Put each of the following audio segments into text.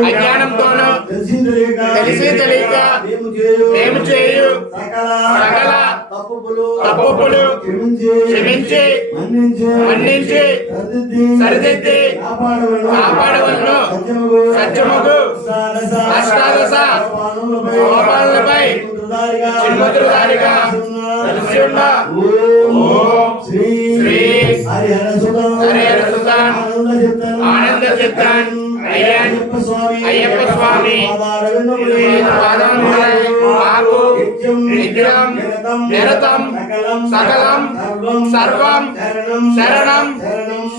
అజ్ఞానంతోను తెలిసి తెలియక మేము చేయు సకల తప్పులు క్షమించి మన్నించి సరిదిద్ది కాపాడవలను సత్యముకు అష్టాదశ సోపానాలపై చిన్ముద్రధారిగా తెలిసి ఉన్న ఓం శ్రీ హరిహర సుతాన్ ఆనంద చిత్తాన్ అయ్యప్ప స్వామి మాకు నిత్యం నిరతం సకలం సర్వం శరణం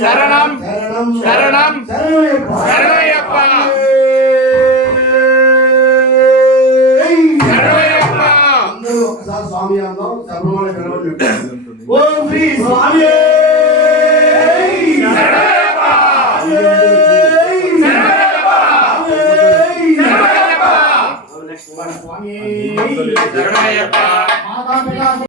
శరణం శరణం శరణయ్యప్ప శరణయ్యప్ప. ఒకసారి స్వామి అందాం. ఓం శ్రీ స్వామి శరణయ్యప్ప.